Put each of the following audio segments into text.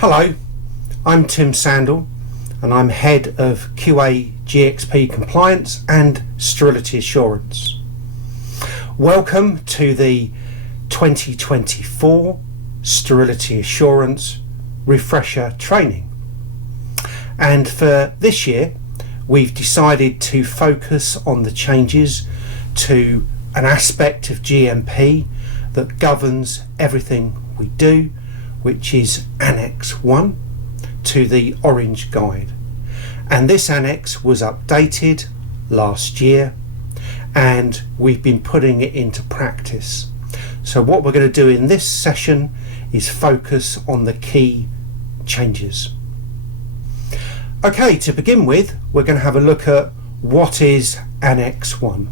Hello, I'm TimSandle and I'm Head of QA GXP Compliance and Sterility Assurance. Welcome to the 2024 Sterility Assurance Refresher Training. And for this year, we've decided to focus on the changes to an aspect of GMP that governs everything we do, which is Annex 1 to the Orange Guide. And this annex was updated last year and we've been putting it into practice. So what we're going to do in this session is focus on the key changes. Okay, to begin with, we're going to have a look at what is Annex 1.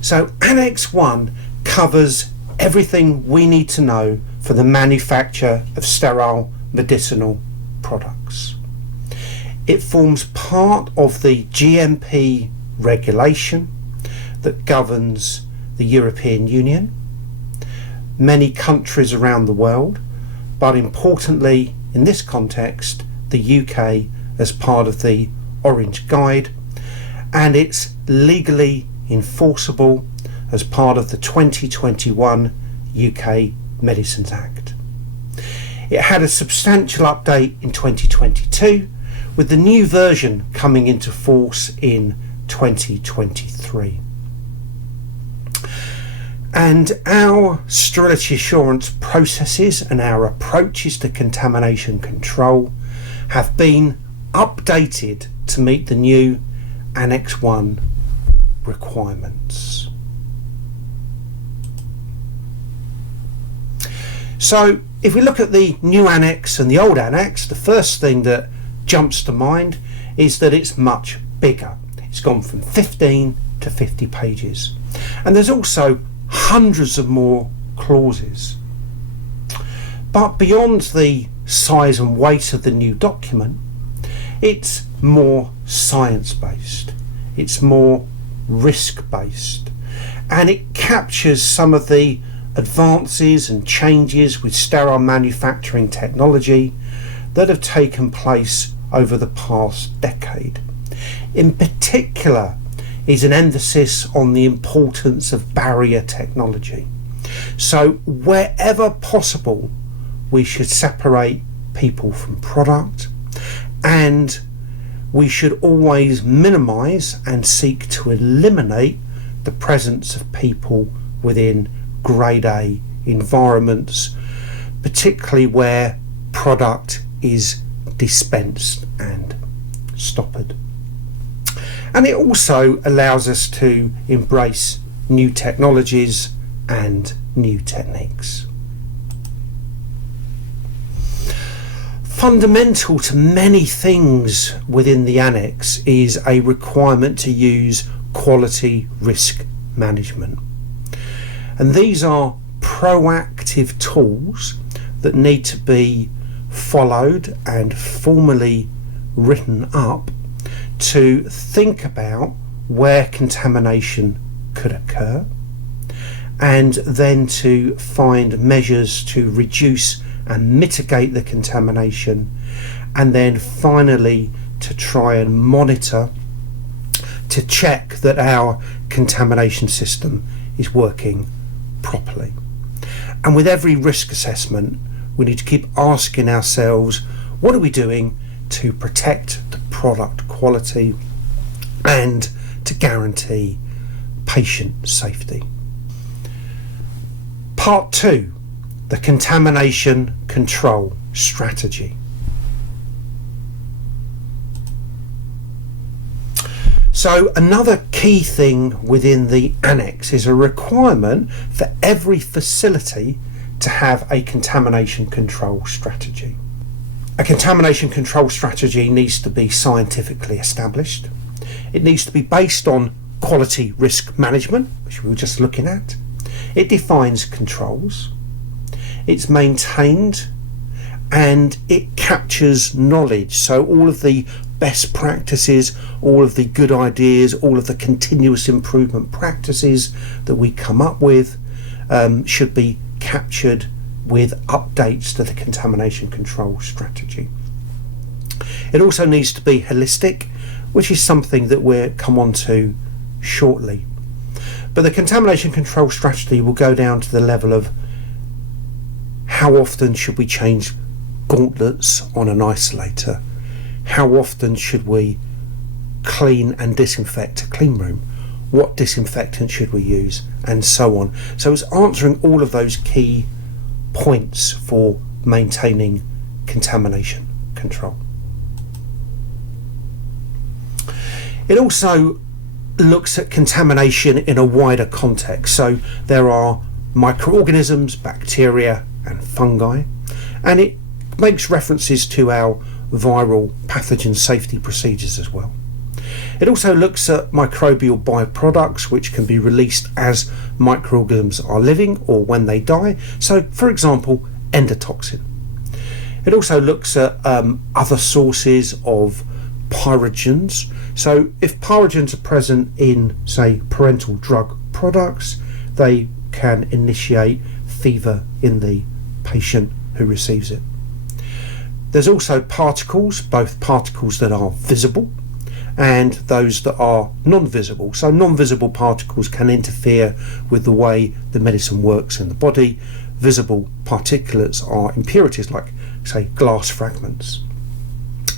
So Annex 1 covers everything we need to know for the manufacture of sterile medicinal products. It forms part of the GMP regulation that governs the European Union, many countries around the world, but importantly in this context the UK as part of the Orange Guide, and it's legally enforceable as part of the 2021 UK Medicines Act. It had a substantial update in 2022, with the new version coming into force in 2023. And our sterility assurance processes and our approaches to contamination control have been updated to meet the new Annex 1 requirements. So if we look at the new annex and the old annex, the first thing that jumps to mind is that it's much bigger. It's gone from 15 to 50 pages. And there's also hundreds of more clauses. But beyond the size and weight of the new document, it's more science-based. It's more risk-based. And it captures some of the advances and changes with sterile manufacturing technology that have taken place over the past decade. In particular is an emphasis on the importance of barrier technology. So wherever possible, we should separate people from product, and we should always minimize and seek to eliminate the presence of people within grade A environments, particularly where product is dispensed and stoppered. And it also allows us to embrace new technologies and new techniques. Fundamental to many things within the annex is a requirement to use quality risk management. And these are proactive tools that need to be followed and formally written up to think about where contamination could occur, and then to find measures to reduce and mitigate the contamination, and then finally to try and monitor to check that our contamination system is working properly. And with every risk assessment, we need to keep asking ourselves, what are we doing to protect the product quality and to guarantee patient safety? Part 2, the contamination control strategy. So another key thing within the annex is a requirement for every facility to have a contamination control strategy. A contamination control strategy needs to be scientifically established. It needs to be based on quality risk management, which we were just looking at. It defines controls. It's maintained, and it captures knowledge. So all of the best practices, all of the good ideas, all of the continuous improvement practices that we come up with should be captured with updates to the contamination control strategy. It also needs to be holistic, which is something that we'll come on to shortly. But the contamination control strategy will go down to the level of how often should we change gauntlets on an isolator? How often should we clean and disinfect a clean room? What disinfectant should we use? And so on. So it's answering all of those key points for maintaining contamination control. It also looks at contamination in a wider context. So there are microorganisms, bacteria and fungi, and it makes references to our viral pathogen safety procedures as well. It also looks at microbial byproducts which can be released as microorganisms are living or when they die. So, for example, endotoxin. It also looks at other sources of pyrogens. So if pyrogens are present in, say, parenteral drug products, they can initiate fever in the patient who receives it. There's also particles, both particles that are visible and those that are non-visible. So non-visible particles can interfere with the way the medicine works in the body. Visible particulates are impurities like, say, glass fragments.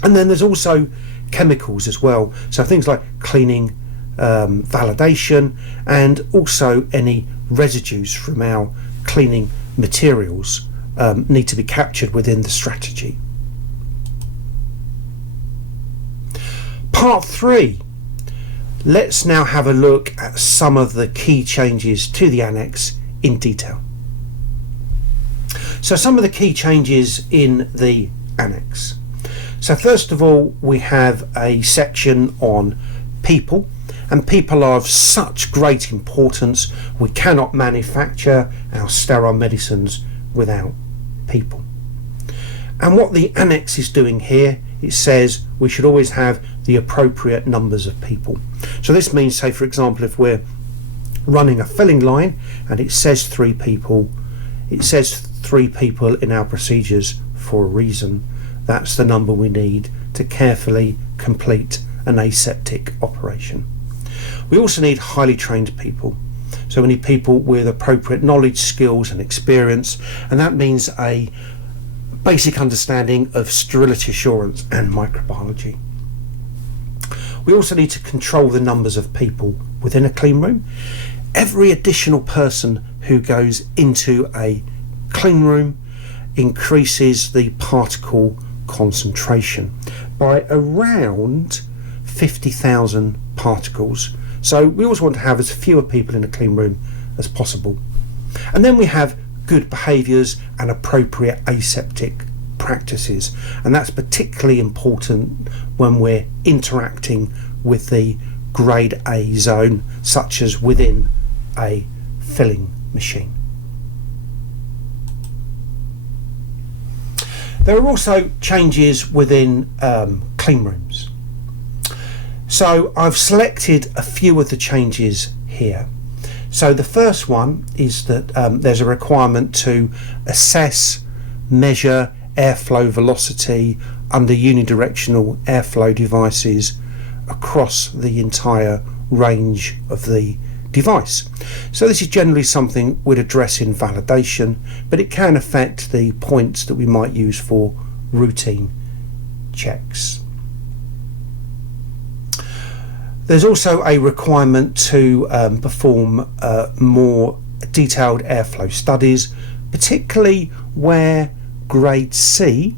And then there's also chemicals as well, so things like cleaning, validation, and also any residues from our cleaning materials need to be captured within the strategy. Part 3. Let's now have a look at some of the key changes to the annex in detail. So some of the key changes in the annex. So first of all, we have a section on people, and people are of such great importance. We cannot manufacture our sterile medicines without people. And what the annex is doing here, it says we should always have the appropriate numbers of people. So this means, say for example, if we're running a filling line and it says 3 people, it says 3 people in our procedures for a reason. That's the number we need to carefully complete an aseptic operation. We also need highly trained people. So we need people with appropriate knowledge, skills and experience, and that means a basic understanding of sterility assurance and microbiology. We also need to control the numbers of people within a clean room. Every additional person who goes into a clean room increases the particle concentration by around 50,000 particles. So we always want to have as fewer people in a clean room as possible. And then we have good behaviours and appropriate aseptic practices, and that's particularly important when we're interacting with the grade A zone, such as within a filling machine. There are also changes within clean rooms. So I've selected a few of the changes here. So the first one is that there's a requirement to assess, measure airflow velocity under unidirectional airflow devices across the entire range of the device. So this is generally something we'd address in validation, but it can affect the points that we might use for routine checks. There's also a requirement to perform more detailed airflow studies, particularly where grade C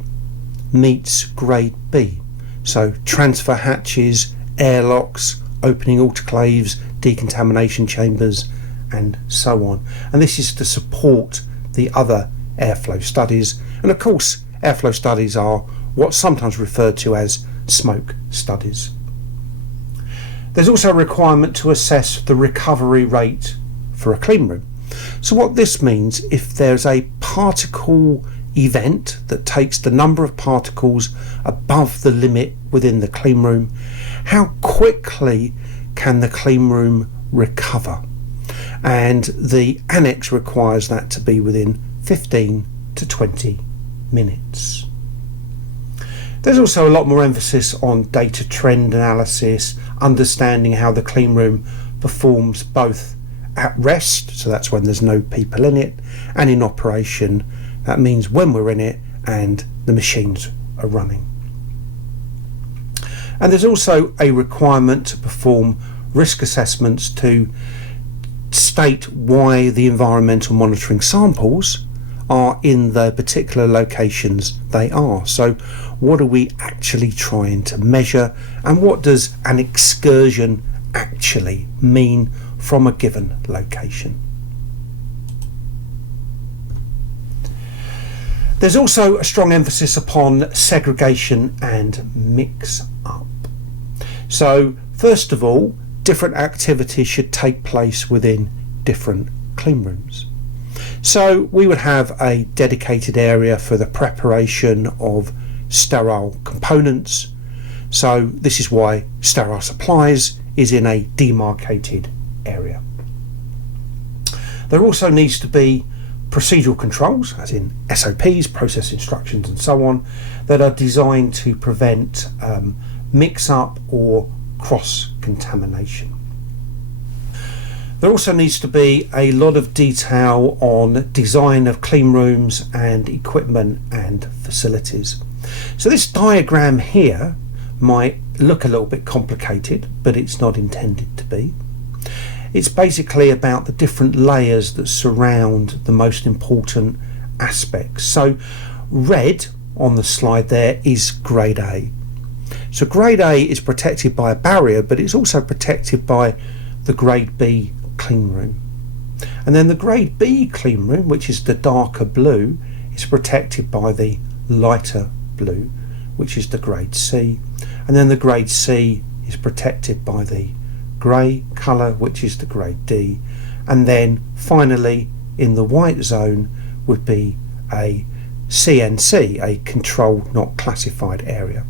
meets grade B. So transfer hatches, airlocks, opening autoclaves, decontamination chambers and so on. And this is to support the other airflow studies. And of course, airflow studies are what's sometimes referred to as smoke studies. There's also a requirement to assess the recovery rate for a clean room. So what this means, if there's a particle event that takes the number of particles above the limit within the clean room, how quickly can the clean room recover? And the annex requires that to be within 15 to 20 minutes. There's also a lot more emphasis on data trend analysis, understanding how the clean room performs both at rest, so that's when there's no people in it, and in operation, that means when we're in it and the machines are running. And there's also a requirement to perform risk assessments to state why the environmental monitoring samples are in the particular locations they are. So what are we actually trying to measure, and what does an excursion actually mean from a given location? There's also a strong emphasis upon segregation and mix up. So first of all, different activities should take place within different clean rooms. So we would have a dedicated area for the preparation of sterile components. So this is why sterile supplies is in a demarcated area. There also needs to be procedural controls, as in SOPs, process instructions and so on, that are designed to prevent mix-up or cross-contamination. There also needs to be a lot of detail on design of clean rooms and equipment and facilities. So this diagram here might look a little bit complicated, but it's not intended to be. It's basically about the different layers that surround the most important aspects. So red on the slide there is grade A. So grade A is protected by a barrier, but it's also protected by the grade B clean room. And then the grade B clean room, which is the darker blue, is protected by the lighter blue, which is the grade C. And then the grade C is protected by the grey colour, which is the grade D. And then finally in the white zone would be a CNC, a controlled not classified area.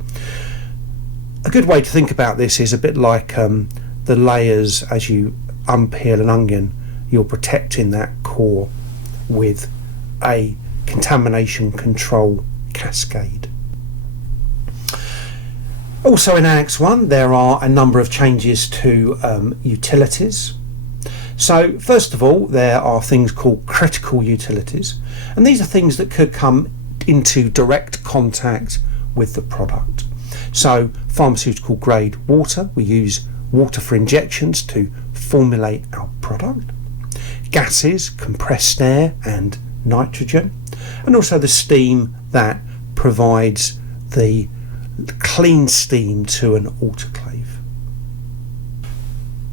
A good way to think about this is a bit like the layers as you unpeel an onion. You're protecting that core with a contamination control cascade. Also in Annex 1 there are a number of changes to utilities. So first of all, there are things called critical utilities, and these are things that could come into direct contact with the product. So pharmaceutical grade water, we use water for injections to formulate our product. Gases, compressed air and nitrogen, and also the steam that provides the clean steam to an autoclave.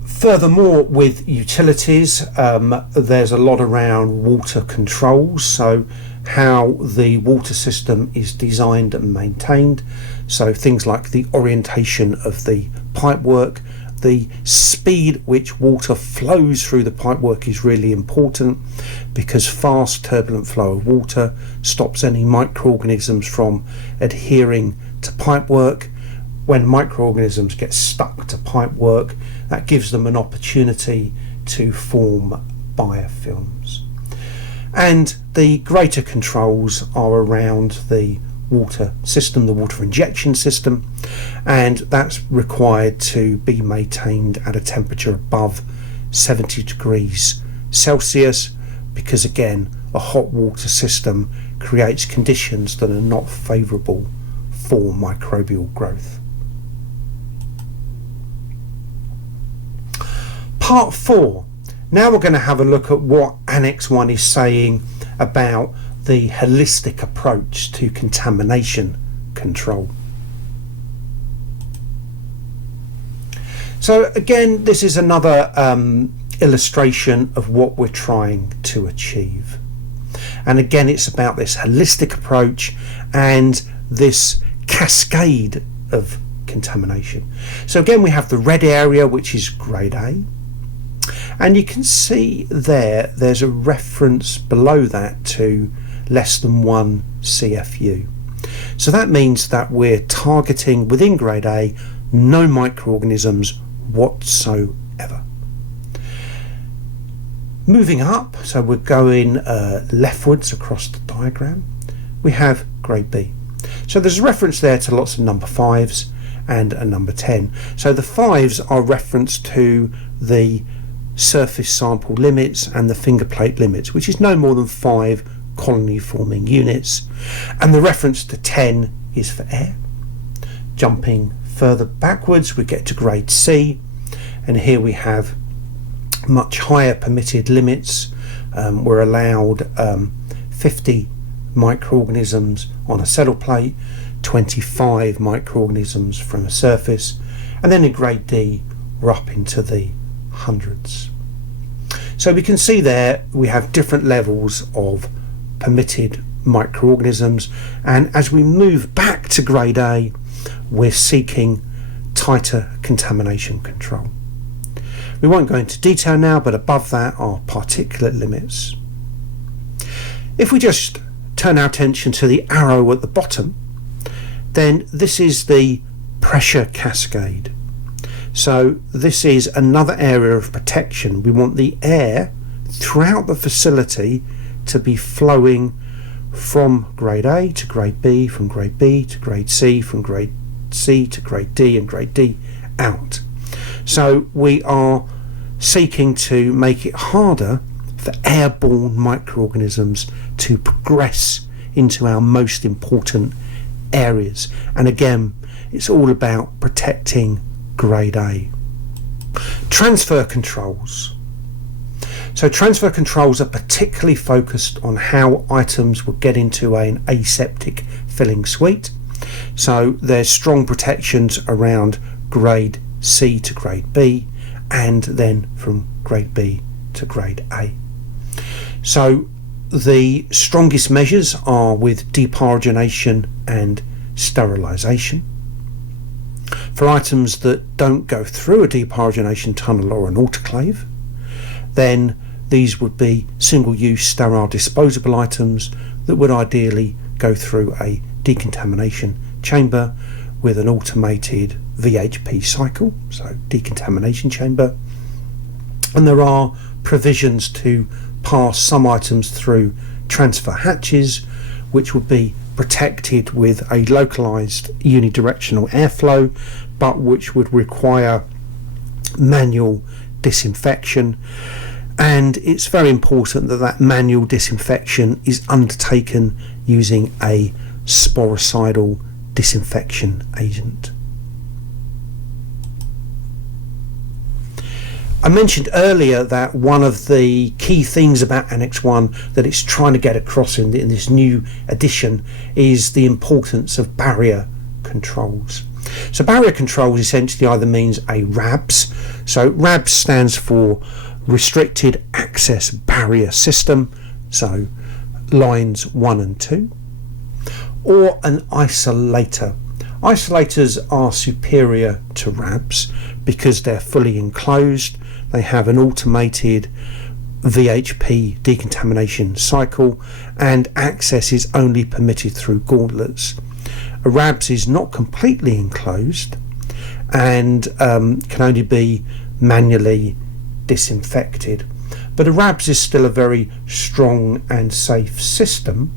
Furthermore, with utilities, there's a lot around water controls, so how the water system is designed and maintained. So things like the orientation of the pipework, the speed at which water flows through the pipework is really important, because fast turbulent flow of water stops any microorganisms from adhering to pipework. When microorganisms get stuck to pipework, that gives them an opportunity to form biofilms. And the greater controls are around the water system, the water injection system, and that's required to be maintained at a temperature above 70 degrees Celsius, because again a hot water system creates conditions that are not favourable for microbial growth. Part 4. Now we're going to have a look at what Annex 1 is saying about the holistic approach to contamination control. So again, this is another illustration of what we're trying to achieve. And again, it's about this holistic approach and this cascade of contamination. So again, we have the red area, which is grade A. And you can see there's a reference below that to less than 1 CFU. So that means that we're targeting within grade A no microorganisms whatsoever. Moving up, so we're going leftwards across the diagram, we have grade B. So there's a reference there to lots of number 5s and a number 10. So the 5s are reference to the surface sample limits and the finger plate limits, which is no more than 5 colony forming units, and the reference to 10 is for air. Jumping further backwards, we get to grade C, and here we have much higher permitted limits. We're allowed 50 microorganisms on a saddle plate, 25 microorganisms from a surface, and then in grade D we're up into the hundreds. So we can see there we have different levels of permitted microorganisms, and as we move back to grade A, we're seeking tighter contamination control. We won't go into detail now, but above that are particulate limits. If we just turn our attention to the arrow at the bottom, then this is the pressure cascade. So this is another area of protection. We want the air throughout the facility to be flowing from grade A to grade B, from grade B to grade C, from grade C to grade D, and grade D out. So we are seeking to make it harder for airborne microorganisms to progress into our most important areas. And again, it's all about protecting grade A. Transfer controls. So transfer controls are particularly focused on how items will get into an aseptic filling suite. So there's strong protections around grade C to grade B, and then from grade B to grade A. So the strongest measures are with depyrogenation and sterilization. For items that don't go through a depyrogenation tunnel or an autoclave, then these would be single-use sterile disposable items that would ideally go through a decontamination chamber with an automated VHP cycle, so decontamination chamber. And there are provisions to pass some items through transfer hatches, which would be protected with a localized unidirectional airflow, but which would require manual disinfection. And it's very important that that manual disinfection is undertaken using a sporicidal disinfection agent. I mentioned earlier that one of the key things about Annex 1 that it's trying to get across in this new edition is the importance of barrier controls. So barrier controls essentially either means a RABS. So RABS stands for Restricted Access Barrier System, so lines 1 and 2, or an isolator. Isolators are superior to RABS because they're fully enclosed. They have an automated VHP decontamination cycle, and access is only permitted through gauntlets. A RABS is not completely enclosed and can only be manually disinfected. But a RABS is still a very strong and safe system,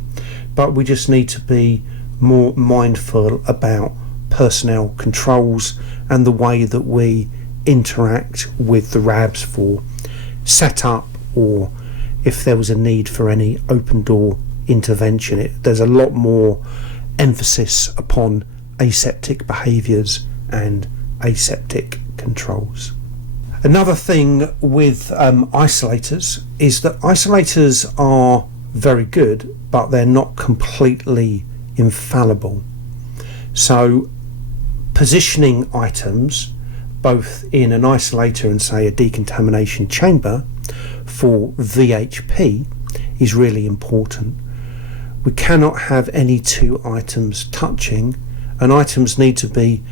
but we just need to be more mindful about personnel controls and the way that we interact with the RABS for setup, or if there was a need for any open door intervention. There's a lot more emphasis upon aseptic behaviours and aseptic controls. Another thing with isolators is that isolators are very good, but they're not completely infallible. So positioning items both in an isolator and say a decontamination chamber for VHP is really important. We cannot have any two items touching, and items need to be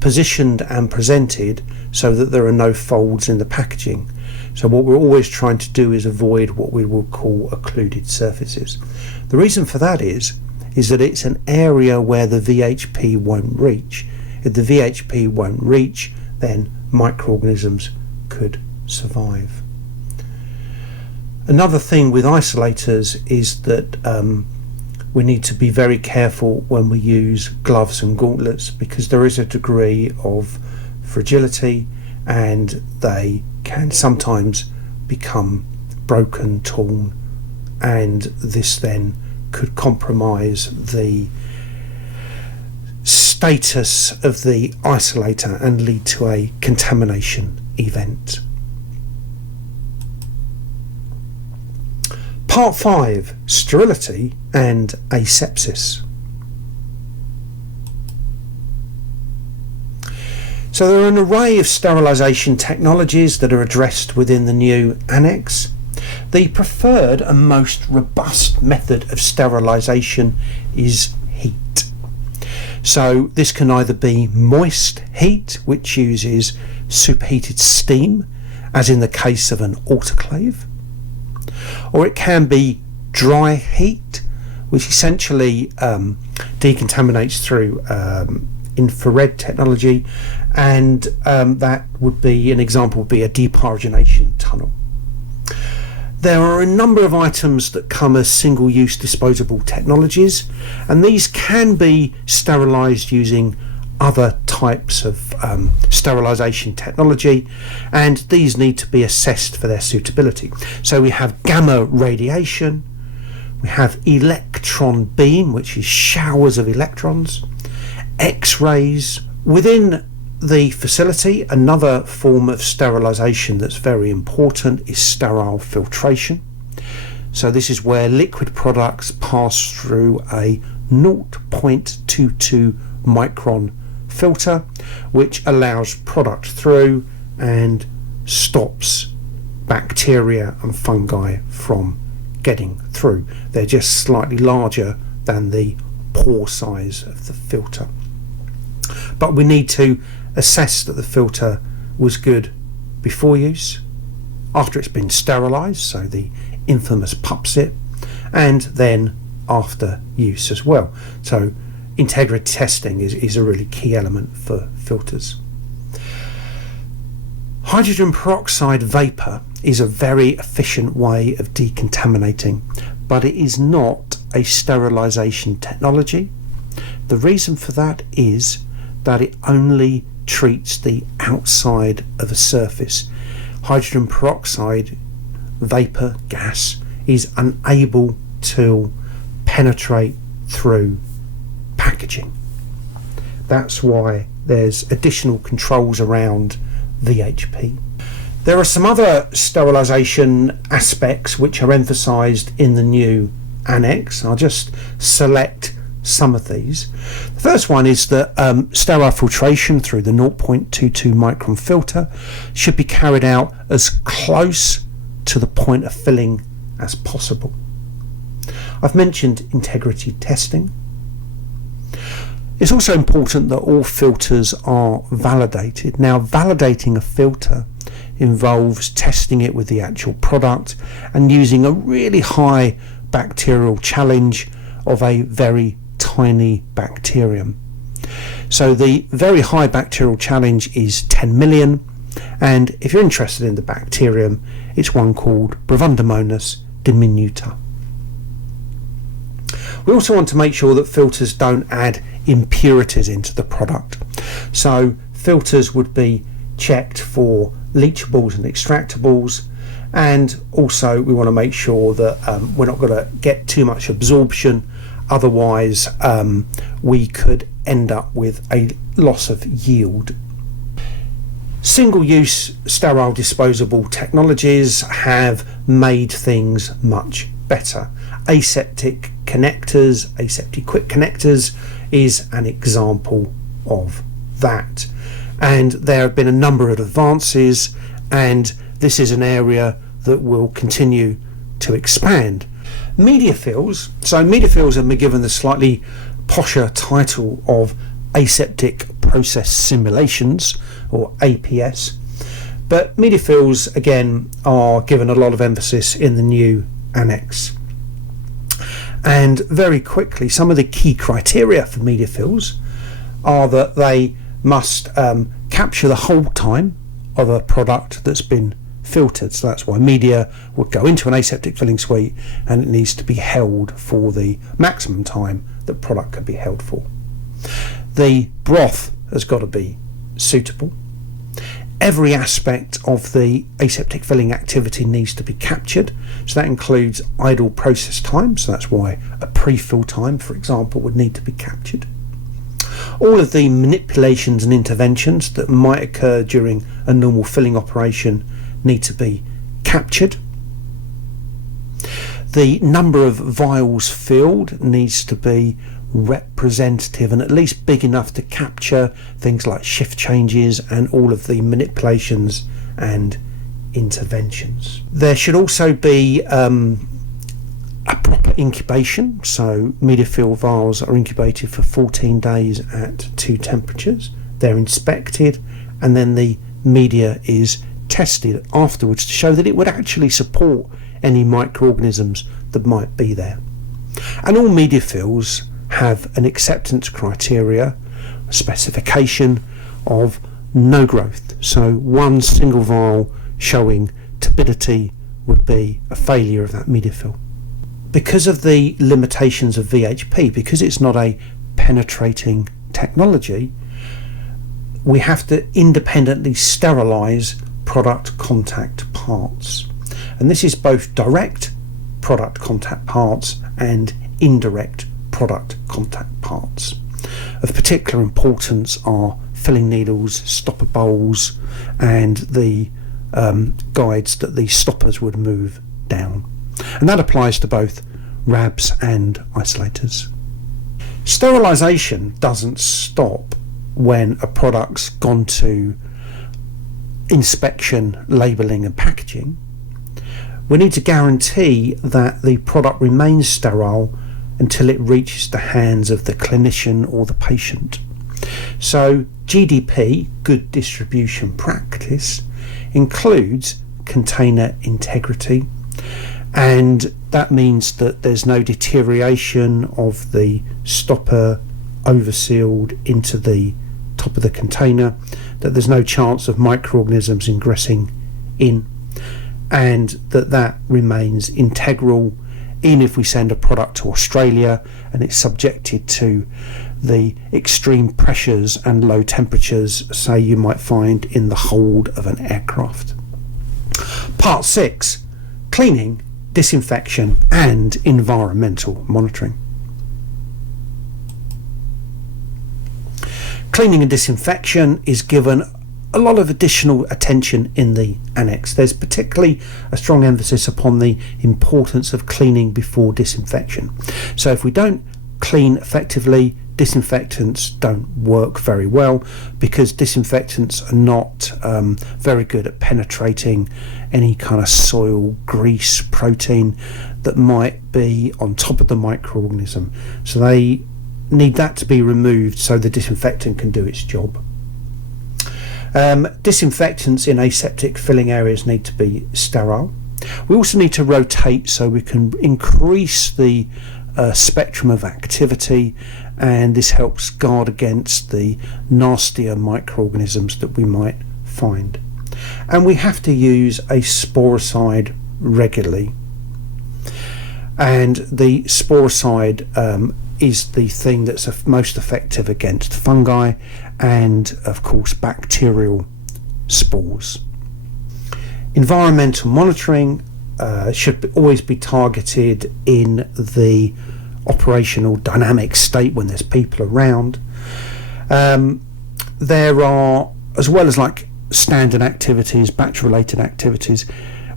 positioned and presented so that there are no folds in the packaging. So what we're always trying to do is avoid what we will call occluded surfaces. The reason for that is that it's an area where the VHP won't reach. If the VHP won't reach, then microorganisms could survive. Another thing with isolators is that we need to be very careful when we use gloves and gauntlets, because there is a degree of fragility and they can sometimes become broken, torn, and this then could compromise the status of the isolator and lead to a contamination event. Part 5, sterility and asepsis. So there are an array of sterilisation technologies that are addressed within the new annex. The preferred and most robust method of sterilisation is heat. So this can either be moist heat, which uses superheated steam, as in the case of an autoclave, or it can be dry heat, which essentially decontaminates through infrared technology, and that would be an example, would be a depyrogenation tunnel. There are a number of items that come as single-use disposable technologies, and these can be sterilised using other types of sterilisation technology, and these need to be assessed for their suitability. So we have gamma radiation, we have electron beam, which is showers of electrons, X-rays. Within the facility, another form of sterilisation that's very important is sterile filtration. So this is where liquid products pass through a 0.22 micron filter, which allows product through and stops bacteria and fungi from getting through. They're just slightly larger than the pore size of the filter. But we need to assess that the filter was good before use, after it's been sterilised, so the infamous pup sit, and then after use as well. So integrity testing is a really key element for filters. Hydrogen peroxide vapour is a very efficient way of decontaminating, but it is not a sterilisation technology. The reason for that is that it only treats the outside of a surface. Hydrogen peroxide vapour gas is unable to penetrate through packaging. That's why there's additional controls around VHP. There are some other sterilisation aspects which are emphasised in the new annex. I'll just select some of these. The first one is that sterile filtration through the 0.22 micron filter should be carried out as close to the point of filling as possible. I've mentioned integrity testing. It's also important that all filters are validated. Now, validating a filter involves testing it with the actual product and using a really high bacterial challenge of a very tiny bacterium. So the very high bacterial challenge is 10 million, and if you're interested in the bacterium, it's one called Brevandomonas diminuta. We also want to make sure that filters don't add impurities into the product. So filters would be checked for leachables and extractables, and also we want to make sure that we're not going to get too much absorption, otherwise we could end up with a loss of yield. Single-use sterile disposable technologies have made things much better. Aseptic connectors, aseptic quick connectors is an example of that, and there have been a number of advances, and this is an area that will continue to expand. Media fills, so media fills have been given the slightly posher title of aseptic process simulations, or APS, but media fills again are given a lot of emphasis in the new annex. And very quickly, some of the key criteria for media fills are that they must capture the whole time of a product that's been filtered. So that's why media would go into an aseptic filling suite, and it needs to be held for the maximum time that product can be held for. The broth has got to be suitable. Every aspect of the aseptic filling activity needs to be captured. So that includes idle process time. So that's why a pre-fill time, for example, would need to be captured. All of the manipulations and interventions that might occur during a normal filling operation need to be captured. The number of vials filled needs to be representative and at least big enough to capture things like shift changes and all of the manipulations and interventions. There should also be a proper incubation, so media fill vials are incubated for 14 days at 2 temperatures. They're inspected, and then the media is tested afterwards to show that it would actually support any microorganisms that might be there. And all media fills have an acceptance criteria, a specification of no growth. So one single vial showing turbidity would be a failure of that media fill. Because of the limitations of VHP, because it's not a penetrating technology, we have to independently sterilize product contact parts. And this is both direct product contact parts and indirect product contact parts. Of particular importance are filling needles, stopper bowls, and the guides that the stoppers would move down. And that applies to both RABs and isolators. Sterilization doesn't stop when a product's gone to inspection, labelling and packaging. We need to guarantee that the product remains sterile until it reaches the hands of the clinician or the patient. So GDP, good distribution practice, includes container integrity, and that means that there's no deterioration of the stopper oversealed into the top of the container, that there's no chance of microorganisms ingressing in, and that remains integral even if we send a product to Australia and it's subjected to the extreme pressures and low temperatures, say, you might find in the hold of an aircraft. Part 6, cleaning, disinfection and environmental monitoring. Cleaning and disinfection is given a lot of additional attention in the annex. There's particularly a strong emphasis upon the importance of cleaning before disinfection. So if we don't clean effectively, disinfectants don't work very well, because disinfectants are not very good at penetrating any kind of soil, grease, protein that might be on top of the microorganism. So they need that to be removed so the disinfectant can do its job. Disinfectants in aseptic filling areas need to be sterile. We also need to rotate so we can increase the spectrum of activity, and this helps guard against the nastier microorganisms that we might find. And we have to use a sporicide regularly, and the sporicide is the thing that's most effective against fungi and of course bacterial spores. Environmental monitoring should always be targeted in the operational dynamic state when there's people around. There are, as well as like standard activities, batch related activities,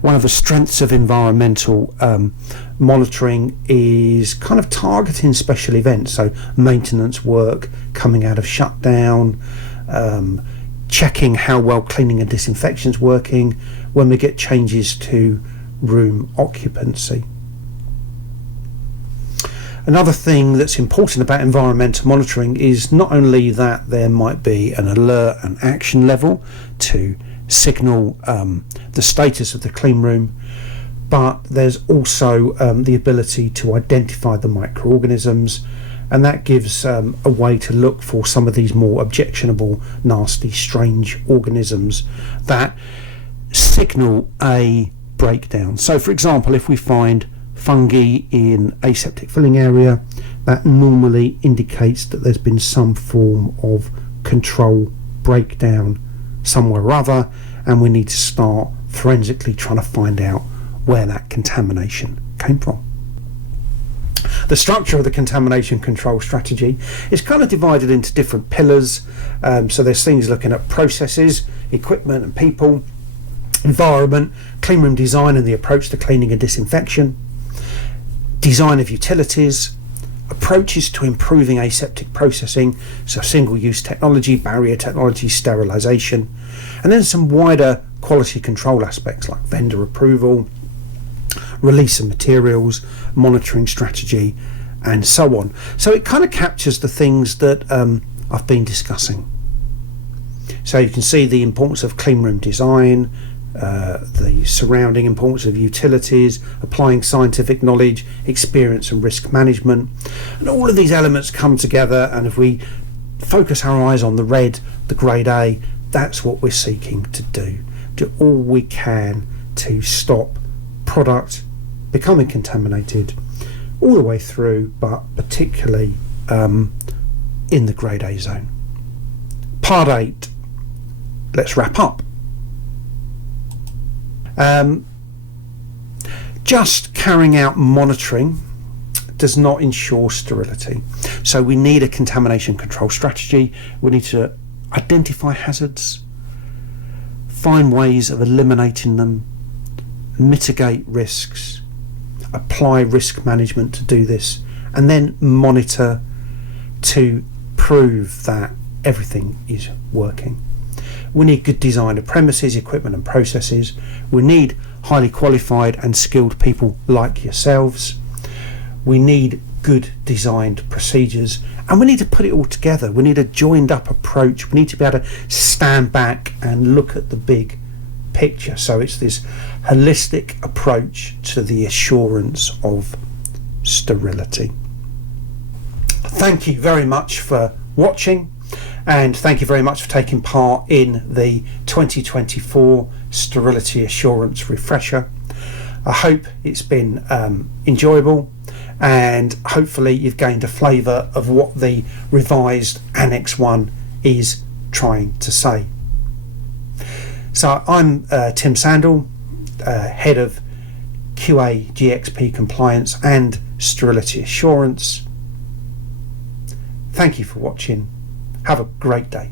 one of the strengths of environmental monitoring is kind of targeting special events, so maintenance work coming out of shutdown, checking how well cleaning and disinfection is working when we get changes to room occupancy. Another thing that's important about environmental monitoring is not only that there might be an alert and action level to signal the status of the clean room, but there's also the ability to identify the microorganisms, and that gives a way to look for some of these more objectionable, nasty, strange organisms that signal a breakdown. So for example, if we find fungi in aseptic filling area, that normally indicates that there's been some form of control breakdown somewhere or other, and we need to start forensically trying to find out where that contamination came from. The structure of the contamination control strategy is kind of divided into different pillars. So there's things looking at processes, equipment and people, environment, cleanroom design and the approach to cleaning and disinfection, design of utilities, approaches to improving aseptic processing, so single-use technology, barrier technology, sterilization, and then some wider quality control aspects like vendor approval, release of materials, monitoring strategy, and so on. So it kind of captures the things that I've been discussing. So you can see the importance of cleanroom design, the surrounding importance of utilities, applying scientific knowledge, experience and risk management, and all of these elements come together, and if we focus our eyes on the red, the grade A, that's what we're seeking to do all we can to stop product becoming contaminated all the way through, but particularly in the grade A zone. Part 8, let's wrap up. Just carrying out monitoring does not ensure sterility. So we need a contamination control strategy. We need to identify hazards, find ways of eliminating them, mitigate risks, apply risk management to do this, and then monitor to prove that everything is working. We need good design of premises, equipment and processes. We need highly qualified and skilled people like yourselves. We need good designed procedures, and we need to put it all together. We need a joined up approach. We need to be able to stand back and look at the big picture. So it's this holistic approach to the assurance of sterility. Thank you very much for watching, and thank you very much for taking part in the 2024 Sterility Assurance Refresher. I hope it's been enjoyable, and hopefully you've gained a flavour of what the revised Annex 1 is trying to say. So I'm TimSandle, Head of QA GXP Compliance and Sterility Assurance. Thank you for watching. Have a great day.